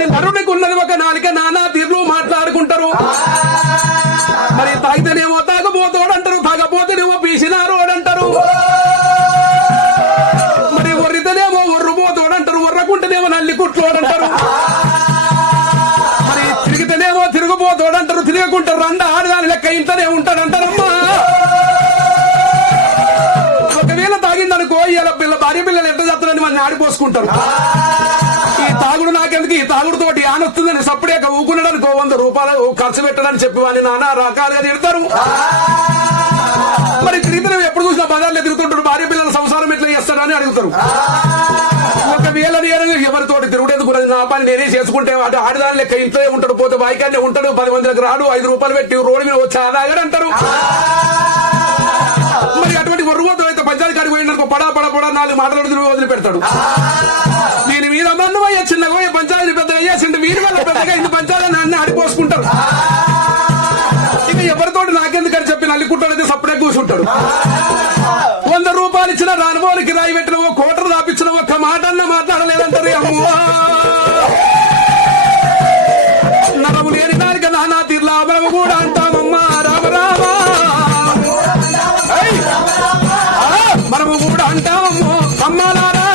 మరి నరునికి ఉన్నది ఒక నాలిక, నానా తీర్లు మాట్లాడుకుంటారు. మరి తాగితేనేమో తాగబోతోడంటారు, తాగబోతేనేమో పీసినారోడంటారు. మరి ఒర్రితేనేమో ఒర్రుబోతోడంటారు, ఒర్రకుంటేనేమో నల్లి కుట్లోడంటారు. మరి తిరిగితేనేమో తిరుగుబోతోడంటారు, తిరగకుంటారు రండ ఆడదాని లెక్క ఇంటనే ఉంటాడంటారమ్మా. ఒకవేళ తాగిందనుకో ఇలా భార్య పిల్లలు ఎంత చేస్తారని మన ఆడిపోసుకుంటారు. ఈ తాగుడు నాకెందుకు, ఈ తాగుడుతోటి ఆనొస్తుందని సప్పుడేక ఊకున్నాడనుకో 100 రూపాయలు ఖర్చు పెట్టడానికి చెప్పి వాడిని నానా రకాలుగా తిడతారు. మరి తిరిగితే ఎప్పుడు చూసినా బజార్లో తిరుగుతుంటారు, భార్య పిల్లల సంసారం ఎట్లా చేస్తాడని అడుగుతారు. ఒకవేళ నేను ఎవరితోటి తిరుగుడేందుకు నా పని నేనే చేసుకుంటే అటు ఆడదాని లెక్క ఇంట్లో ఉంటాడు, పోతే బాయికాన్నే ఉంటాడు, 10 మందికి రాడు, 5 రూపాయలు పెట్టి రోడ్డు మీద వచ్చి ఆదాగాడు అంటారు. మరి అటువంటి ఒర్రుబోతు అయితే పంచాయతీ కాడికి పోయినకు పడా 4 మాటలు వదిలిపెడతాడు. దీని మీద మన్నమయ్యా చిన్నగా పంచాయతీ పెద్దగా అయ్యాసిండు, వీరి వల్ల పెద్దగా ఇంత పంచాయతీ అన్ని ఆడిపోసుకుంటారు. ఇక ఎవరితోటి నాకెందుకని చెప్పి నల్లికుంటాడైతే సప్పుడే కూర్చుంటాడు. 100 రూపాయలు ఇచ్చిన రానుబోలికి రాయి పెట్టిన ఓ కోటరు దాపించిన ఒక్క మాట అన్న మాట్లాడలేదంటారు. అమ్మా నరము లేని దానికి నానా తీర్లా మనము కూడా అంటామమ్మా. రామ రామ మనము కూడా అంటామమ్మో అమ్మాలారా.